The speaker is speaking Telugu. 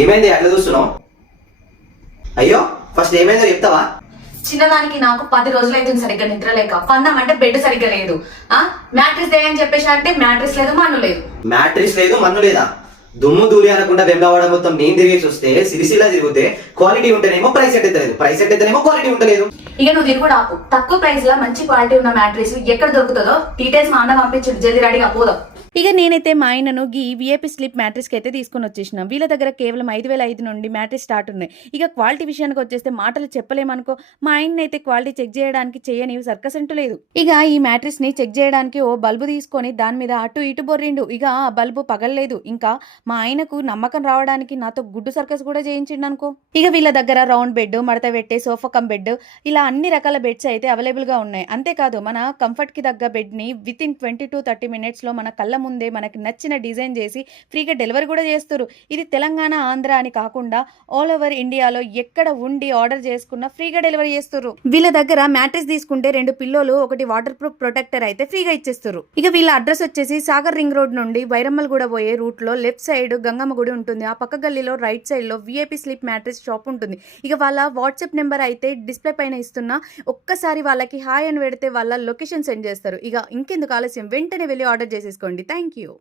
ఏమైంది అట్లా చూస్తున్నావు? అయ్యో ఫస్ట్ ఏమైందో చెప్తావా? చిన్నదానికి నాకు 10 రోజులైతుంది సరిగ్గా నిద్ర లేక. పందామంటే బెడ్ సరిగ్గా లేదు. మ్యాట్రిస్ దే అని చెప్పేసి అంటే మ్యాట్రిస్ లేదు, మన్ను లేదు. మ్యాట్రిక్స్ లేదు, మన్ను లేదా? దుమ్ము దూలి అనకుండా వెంబడవాడ మొత్తం నేను తిరిగేసి వస్తే సిరిసిల్ల తిరిగితే క్వాలిటీ ఉంటేనేమో ప్రైస్ ఎట్టలేదు, ప్రైస్ ఎట్టేనేమో క్వాలిటీ ఉంటలేదు. ఇక నువ్వు తిరుగుడు ఆపు. తక్కువ ప్రైస్ లో మంచి క్వాలిటీ ఉన్న మ్యాట్రిస్ ఎక్కడ దొరుకుతుందో డీటెయిల్స్ మా అన్న పంపించు. జల్దీ రెడీగా పోదాం. ఇక నేనైతే మా ఆయనను ఈ విఐపి స్లిప్ మ్యాట్రిస్కి అయితే తీసుకొని వచ్చేసిన. వీళ్ళ దగ్గర కేవలం 5,500 నుండి మ్యాట్రిస్ స్టార్ట్ ఉన్నాయి. ఇక క్వాలిటీ విషయానికి వచ్చేస్తే మాటలు చెప్పలేమనుకో. మా ఆయన్ని అయితే క్వాలిటీ చెక్ చేయడానికి చేయని సర్కస్ అంటూ లేదు. ఇక ఈ మ్యాట్రిస్ ని చెక్ చేయడానికి ఓ బల్బు తీసుకొని దాని మీద అటు ఇటు బొర్రిండు. ఇక ఆ బల్బు పగలలేదు. ఇంకా మా ఆయనకు నమ్మకం రావడానికి నాతో గుడ్డు సర్కస్ కూడా చేయించిండు అనుకో. ఇక వీళ్ళ దగ్గర రౌండ్ బెడ్, మడత పెట్టే సోఫా కమ్ బెడ్, ఇలా అన్ని రకాల బెడ్స్ అయితే అవైలబుల్ గా ఉన్నాయి. అంతేకాదు మన కంఫర్ట్ కి తగ్గ బెడ్ ని విత్ ఇన్ 20 to 30 minutes లో మన కళ్ళ ముందే మనకి నచ్చిన డిజైన్ చేసి ఫ్రీగా డెలివరీ కూడా చేస్తారు. ఇది తెలంగాణ, ఆంధ్ర అని కాకుండా ఆల్ ఓవర్ ఇండియాలో ఎక్కడ ఉండి ఆర్డర్ చేసుకున్నా ఫ్రీగా డెలివరీ చేస్తారు. వీళ్ళ దగ్గర మ్యాట్రిస్ తీసుకుంటే 2 పిల్లోలు, 1 వాటర్ ప్రూఫ్ ప్రొటెక్టర్ అయితే ఫ్రీగా ఇచ్చేస్తారు. ఇక వీళ్ళ అడ్రస్ వచ్చేసి సాగర్ రింగ్ రోడ్ నుండి వైరమ్మల్ కూడా పోయే రూట్ లో లెఫ్ట్ సైడ్ గంగమ్మ గుడి ఉంటుంది. ఆ పక్క గల్లీలో రైట్ సైడ్ లో విఐపి స్లిప్ మ్యాట్రిస్ షాప్ ఉంటుంది. ఇక వాళ్ళ వాట్సాప్ నెంబర్ అయితే డిస్ప్లే పైన ఇస్తున్నా. ఒక్కసారి వాళ్ళకి హాయ్ అని పెడితే వాళ్ళ లొకేషన్ సెండ్ చేస్తారు. ఇక ఇంకెందుకు ఆలస్యం, వెంటనే వెళ్ళి ఆర్డర్ చేసేసుకోండి. Thank you.